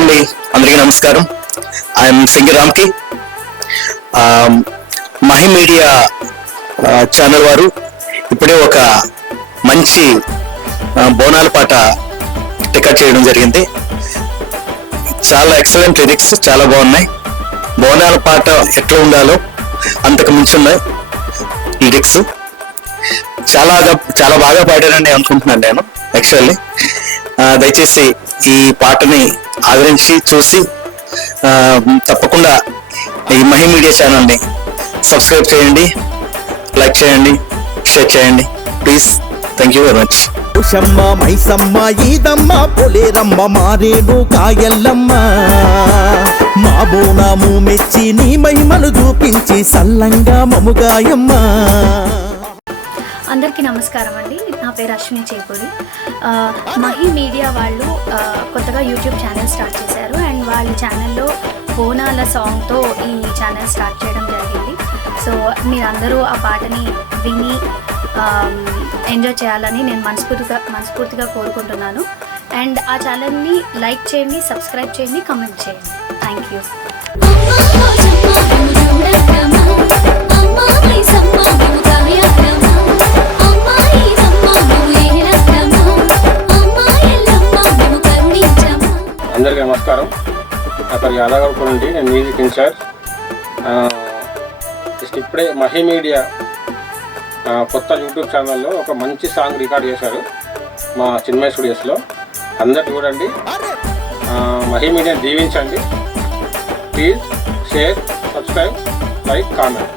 అండి, అందరికీ నమస్కారం. ఐఎమ్ సింగర్ రామ్కి. మహి మీడియా ఛానల్ వారు ఇప్పుడే ఒక మంచి బోనాల పాట రికార్డ్ చేయడం జరిగింది. చాలా ఎక్సలెంట్ లిరిక్స్, చాలా బాగున్నాయి. బోనాల పాట ఎట్లా ఉండాలో అంతకు మించి ఉన్నాయి లిరిక్స్. చాలా బాగా పాడారని అనుకుంటున్నాను నేను యాక్చువల్లీ. దయచేసి ఈ పాటని ఆదరించి చూసి తప్పకుండా ఈ మహి మీడియా ఛానల్ని సబ్స్క్రైబ్ చేయండి, లైక్ చేయండి, షేర్ చేయండి please. Thank you very much. Ushamma Maisamma Eedamma Poleramma మారేడు కాయల్లమ్మ మా బోనాము మెచ్చి నీ మహిమను చూపించి సల్లంగా మముగాయమ్మ. అందరికీ నమస్కారం అండి. నా పేరు అశ్విని చేపూరి. మహి మీడియా వాళ్ళు కొత్తగా యూట్యూబ్ ఛానల్ స్టార్ట్ చేశారు అండ్ వాళ్ళ ఛానల్లో బోనాల సాంగ్తో ఈ ఛానల్ స్టార్ట్ చేయడం జరిగింది. సో మీరందరూ ఆ పాటని విని ఎంజాయ్ చేయాలని నేను మనస్ఫూర్తిగా కోరుకుంటున్నాను. అండ్ ఆ ఛానల్ని లైక్ చేయండి, సబ్స్క్రైబ్ చేయండి, కమెంట్ చేయండి. Thank you. అందరికీ నమస్కారం. నా పేరు యాదగర్పూర్ నుండి, నేను మ్యూజిక్ ఇన్ఛార్జ్. ఇప్పుడే మహి మీడియా కొత్త యూట్యూబ్ ఛానల్లో ఒక మంచి సాంగ్ రికార్డ్ చేశారు మా చిన్మయ స్టూడియోస్లో. అందరు చూడండి, మహి మీడియాని దీవించండి. Please share, subscribe, like, comment.